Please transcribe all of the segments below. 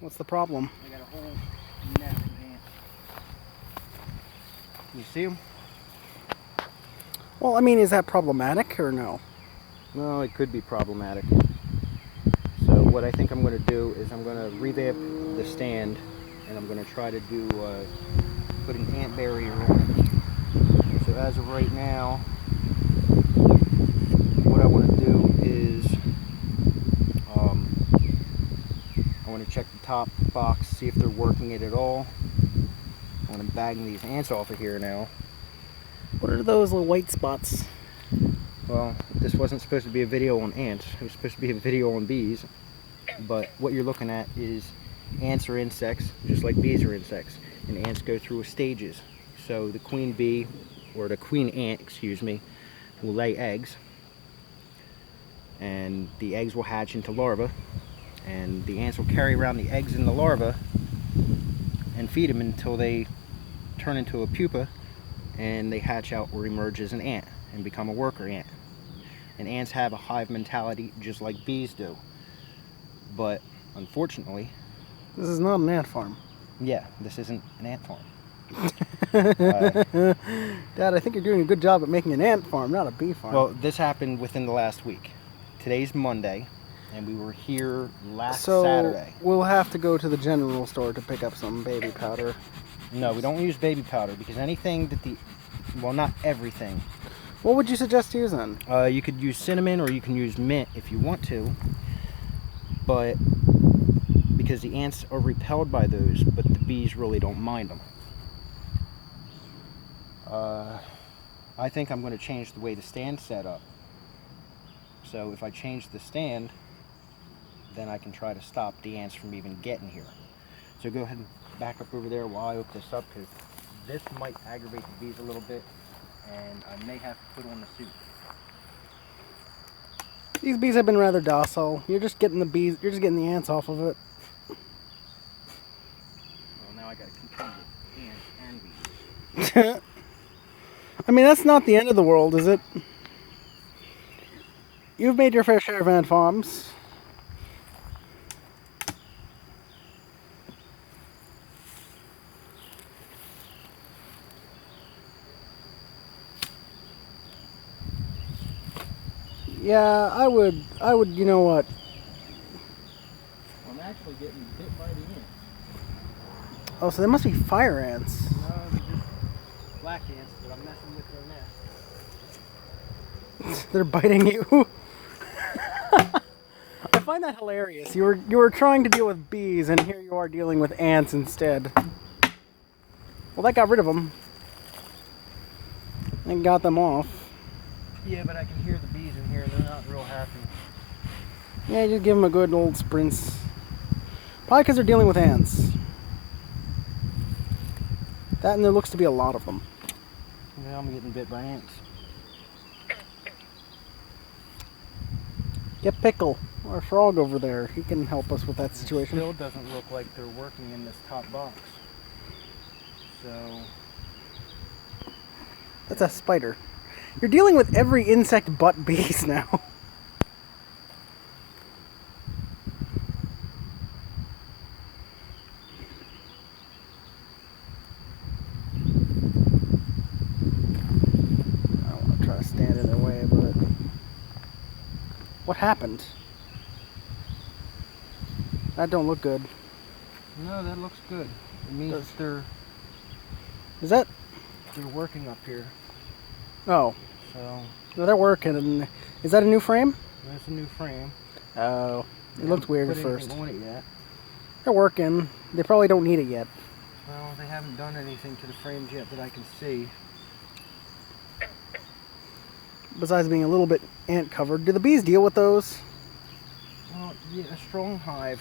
What's the problem? I got a whole nest of ants. Can you see them? Well, I mean, is that problematic or no? No, it could be problematic. So what I think I'm going to do is I'm going to revamp the stand, and I'm going to try to do put an ant barrier on it. So as of right now, what I want to do is I want to check the top box, see if they're working it at all. I want to bang these ants off of here now. What are those little white spots? Well, this wasn't supposed to be a video on ants. It was supposed to be a video on bees. But what you're looking at is ants are insects, just like bees are insects. And ants go through stages. So the queen bee, or the queen ant, excuse me, will lay eggs. And the eggs will hatch into larvae. And the ants will carry around the eggs and the larvae and feed them until they turn into a pupa and they hatch out or emerge as an ant and become a worker ant. And ants have a hive mentality just like bees do. But unfortunately, This is not an ant farm. yeah, this isn't an ant farm. Dad, I think you're doing a good job at making an ant farm, not a bee farm. Well, this happened within the last week. Today's Monday, and we were here last so Saturday. We'll have to go to the general store to pick up some baby powder. No, we don't use baby powder because anything that well, not everything. What would you suggest to use then? You could use cinnamon or you can use mint if you want to, but because the ants are repelled by those, but the bees really don't mind them. I think I'm going to change the way the stand's set up. So if I change the stand, then I can try to stop the ants from even getting here. So go ahead and back up over there while I open this up, because this might aggravate the bees a little bit, and I may have to put on the suit. These bees have been rather docile. You're just getting the ants off of it. Well, now I got to contend with ants and bees. I mean, that's not the end of the world, is it? You've made your fair share of ant farms. Yeah, I would, you know what? I'm actually getting bit by the ants. Oh, so they must be fire ants. No, they're just black ants, but I'm messing with their nest. They're biting you. I find that hilarious. You were trying to deal with bees, and here you are dealing with ants instead. Well, that got rid of them. And got them off. Yeah, but I can hear the bees in here. They're not real happy. Yeah, just give them a good old sprints. Probably because they're dealing with ants. That, and there looks to be a lot of them. Yeah, I'm getting bit by ants. Get Pickle, our frog over there. He can help us with that It situation. still doesn't look like they're working in this top box. So That's a spider. You're dealing with every insect but bees now. I don't want to try to stand in their way, but... What happened? That don't look good. no, that looks good. It means Does- they're working up here. Oh. So No, they're working. Is that a new frame? that's a new frame. Oh. They It looked haven't weird put at first. anything on it yet. They're working. They probably don't need it yet. Well, they haven't done anything to the frames yet that I can see. Besides being a little bit ant covered. Do the bees deal with those? Well, yeah, a strong hive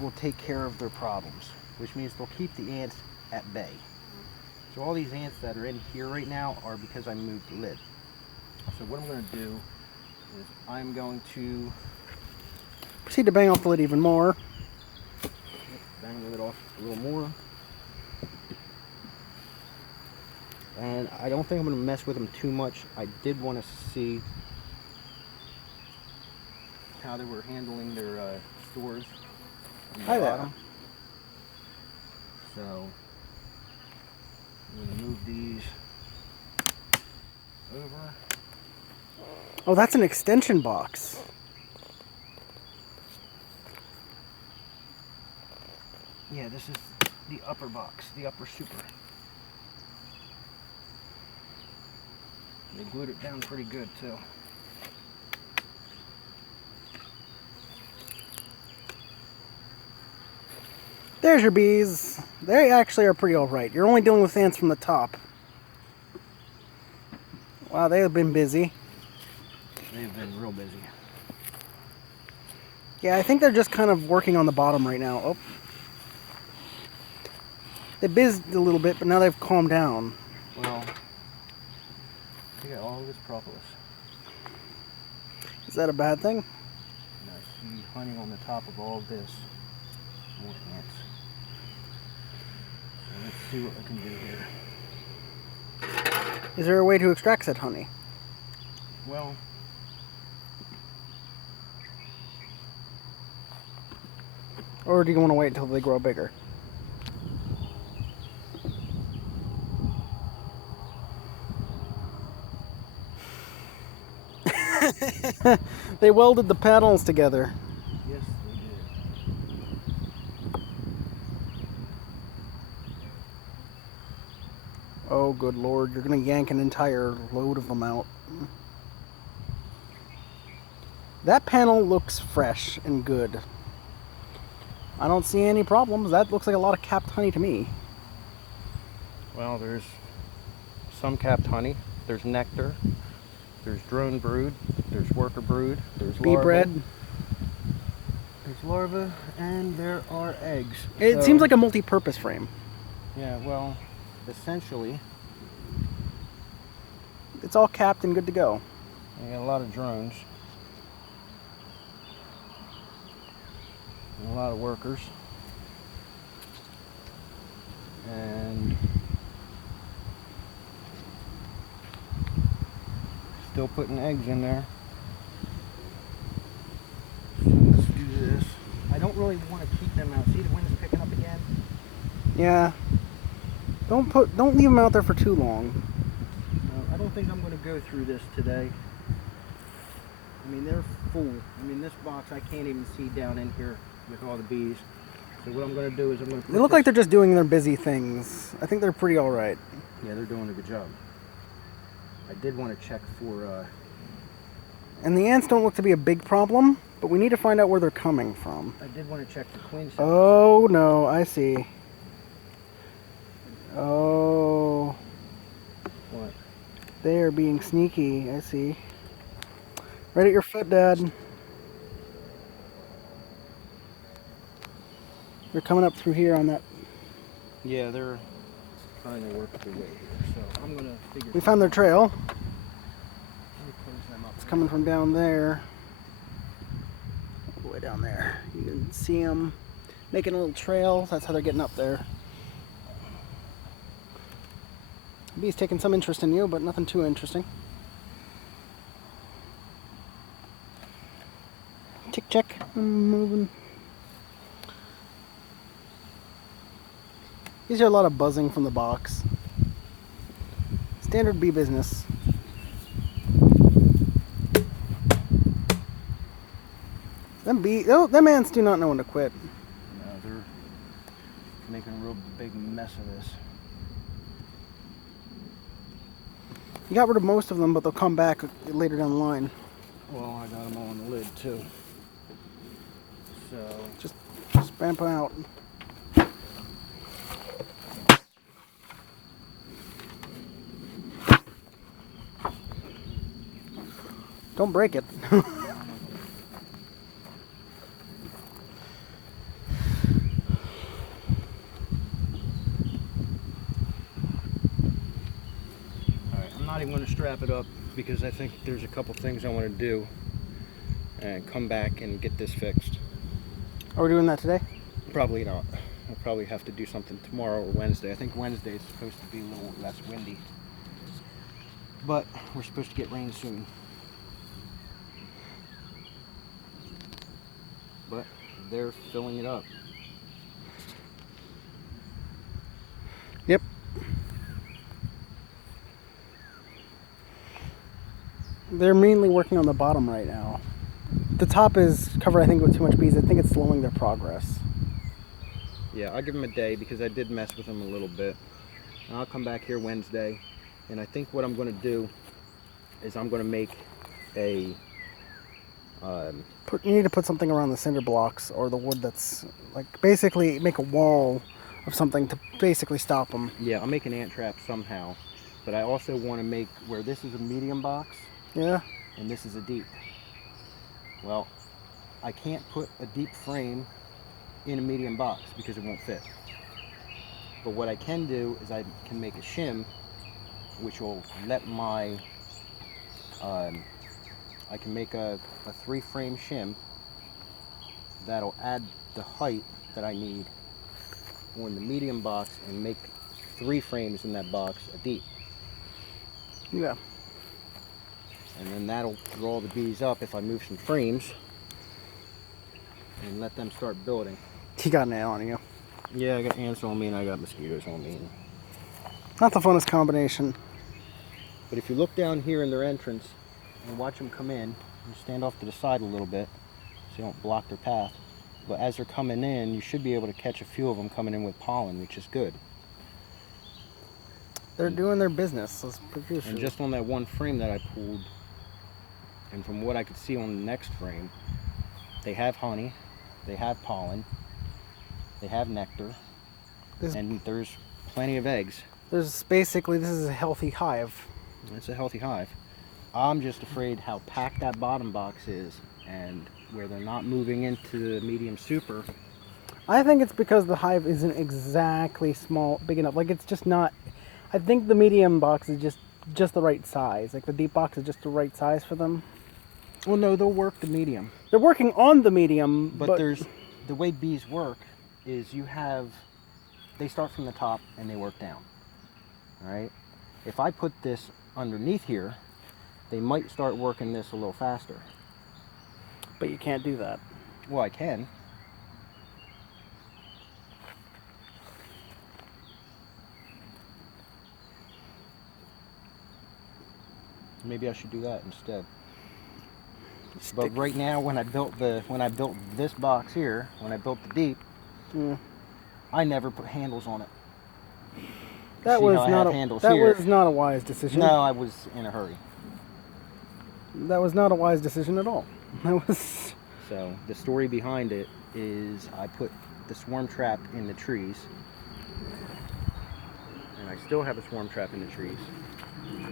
will take care of their problems, which means they'll keep the ants at bay. So all these ants that are in here right now are because I moved the lid. So what I'm going to do is I'm going to Proceed to bang off the lid even more. bang the lid off a little more. And I don't think I'm going to mess with them too much. I did want to see how they were handling their stores. from the Hi there. bottom. So I'm going to move these over. Oh, that's an extension box. Yeah, this is the upper box, the upper super. They glued it down pretty good too. There's your bees. They actually are pretty alright. You're only dealing with ants from the top. Wow, they have been busy. They've been real busy. Yeah, I think they're just kind of working on the bottom right now. Oh. They buzzed a little bit, but now they've calmed down. Well, look at all this propolis. Is that a bad thing? And I see honey on the top of all this. More ants. So let's see what we can do here. Is there a way to extract said honey? Well, Or do you want to wait until they grow bigger? They welded the panels together. yes, they did. Oh, good lord, you're going to yank an entire load of them out. That panel looks fresh and good. I don't see any problems. That looks like a lot of capped honey to me. Well, there's some capped honey. There's nectar. There's drone brood. There's worker brood. There's Bee larvae. bread. There's larvae, and there are eggs. It seems like a multi-purpose frame. Yeah, well, essentially, It's all capped and good to go. we got a lot of drones. And a lot of workers. And still putting eggs in there. So let's do this. I don't really want to keep them out. See the wind's picking up again? Yeah. Don't leave them out there for too long. No, I don't think I'm going to go through this today. I mean, they're full. I mean, this box I can't even see down in here with all the bees. So what I'm going to do is I'm going to put They look like they're just doing their busy things. I think they're pretty alright. Yeah, they're doing a good job. I did want to check for And the ants don't look to be a big problem, but we need to find out where they're coming from. I did want to check the queen cells. Oh, no, I see. Oh, What? they are being sneaky, I see. Right at your foot, Dad. They're coming up through here on that. Yeah, they're trying to work their way here. So I'm going to figure. We found their trail. Let me close them up. It's coming from down there. All the way down there. You can see them making a little trail. That's how they're getting up there. Bee's taking some interest in you, but nothing too interesting. Tick check. I'm moving. You hear a lot of buzzing from the box. Standard bee business. Them ants do not know when to quit. No, they're making a real big mess of this. You got rid of most of them, but they'll come back later down the line. Well, I got them all on the lid too. So Just spam them out. Don't break it. I'm not even going to strap it up because I think there's a couple things I want to do and come back and get this fixed. Are we doing that today? Probably not. I'll probably have to do something tomorrow or Wednesday. I think Wednesday is supposed to be a little less windy. But we're supposed to get rain soon. But they're filling it up. They're mainly working on the bottom right now. The top is covered, I think, with too much bees. I think it's slowing their progress. Yeah, I'll give them a day because I did mess with them a little bit. And I'll come back here Wednesday, and I think what I'm going to do is I'm going to make a... You need to put something around the cinder blocks or the wood that's, like, basically make a wall of something to basically stop them. Yeah, I'll make an ant trap somehow, but I also want to make where this is a medium box. Yeah. And this is a deep. Well, I can't put a deep frame in a medium box because it won't fit. But what I can do is I can make a shim, which will let my, I can make a 3-frame shim that'll add the height that I need on the medium box and make 3 frames in that box a deep. Yeah. And then that'll draw the bees up if I move some frames and let them start building. You got an ant on you. Yeah, I got ants on me and I got mosquitoes on me. Not the funnest combination. But if you look down here in their entrance and watch them come in, and stand off to the side a little bit so you don't block their path. But as they're coming in, you should be able to catch a few of them coming in with pollen, which is good. They're doing their business. Let's produce And it. just on that one frame that I pulled, and from what I could see on the next frame, they have honey, they have pollen, they have nectar, and there's plenty of eggs. There's basically, this is a healthy hive. It's a healthy hive. I'm just afraid how packed that bottom box is and where they're not moving into the medium super. I think it's because the hive isn't exactly big enough. Like, it's just not, I think the medium box is just the right size. Like, the deep box is just the right size for them. Well, no, they'll work the medium. They're working on the medium, But there's, the way bees work is they start from the top and they work down, all right? If I put this underneath here, they might start working this a little faster. But you can't do that. Well, I can. Maybe I should do that instead. But right now, when I built this box here, when I built the deep, I never put handles on it. That was not a wise decision. No, I was in a hurry. That was not a wise decision at all. So the story behind it is I put the swarm trap in the trees, and I still have a swarm trap in the trees.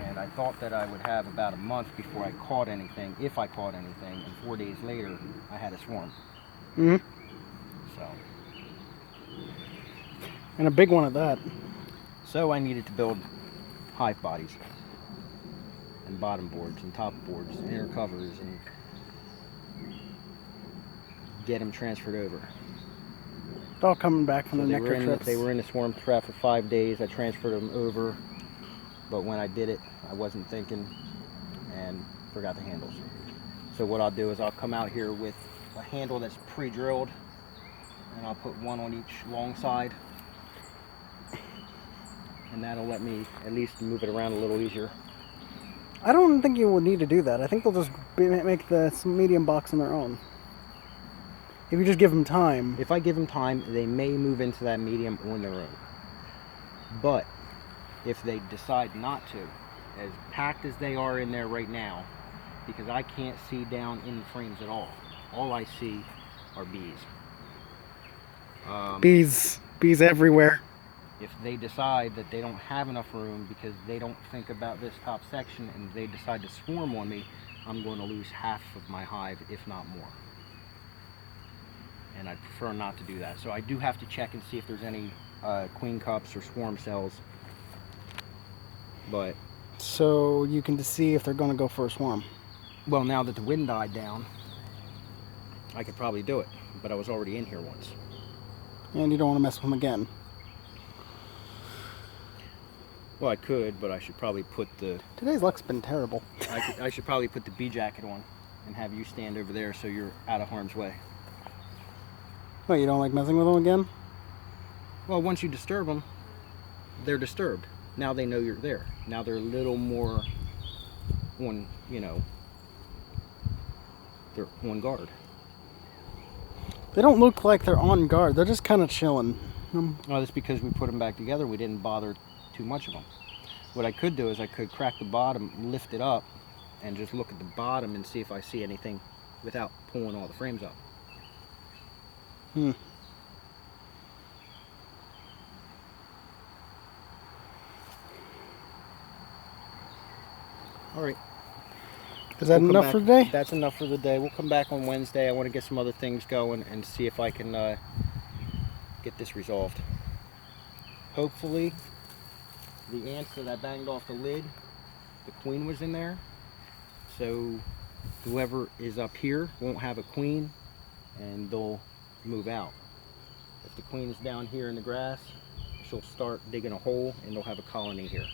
And I thought that I would have about a month before I caught anything, if I caught anything, and 4 days later I had a swarm. Mm-hmm. So. And a big one at that. So I needed to build hive bodies, and bottom boards, and top boards, and inner covers, and get them transferred over. It's all coming back from the nectar trips. They were in the swarm trap for 5 days. I transferred them over, but when I did it, I wasn't thinking and forgot the handles. So what I'll do is I'll come out here with a handle that's pre-drilled, and I'll put one on each long side, and that'll let me at least move it around a little easier. I don't think you will need to do that. I think they'll just make the medium box on their own. If you just give them time. If I give them time, they may move into that medium on their own. But if they decide not to, as packed as they are in there right now, because I can't see down in the frames at all I see are bees. Bees everywhere. If they decide that they don't have enough room because they don't think about this top section and they decide to swarm on me, I'm going to lose half of my hive, if not more. And I prefer not to do that. So I do have to check and see if there's any queen cups or swarm cells. But so you can see if they're going to go for a swarm. Well, now that the wind died down, I could probably do it. But I was already in here once. And you don't want to mess with them again. Well, I could, but I should probably put the... Today's luck's been terrible. I should probably put the bee jacket on and have you stand over there so you're out of harm's way. What, you don't like messing with them again? Well, once you disturb them, they're disturbed. Now they know you're there. Now they're a little more on you know, they're on guard. They don't look like they're on guard. They're just kind of chilling. Well, that's because we put them back together. We didn't bother too much of them. What I could do is I could crack the bottom, lift it up, and just look at the bottom and see if I see anything without pulling all the frames up. Hmm. All right. Is that We'll come enough back. for today? That's enough for the day. We'll come back on Wednesday. I want to get some other things going and see if I can get this resolved. Hopefully, the ants that I banged off the lid, the queen was in there. So whoever is up here won't have a queen and they'll move out. If the queen is down here in the grass, she'll start digging a hole and they'll have a colony here.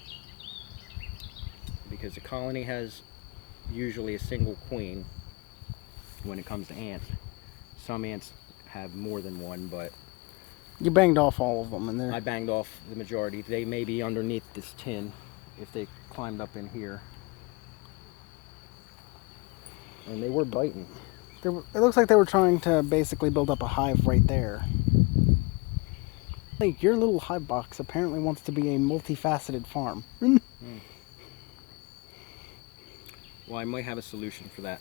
Because the colony has usually a single queen when it comes to ants. Some ants have more than one, but You banged off all of them in there. I banged off the majority. They may be underneath this tin if they climbed up in here. And they were biting. It looks like they were trying to basically build up a hive right there. Like, your little hive box apparently wants to be a multifaceted farm. Well, I might have a solution for that.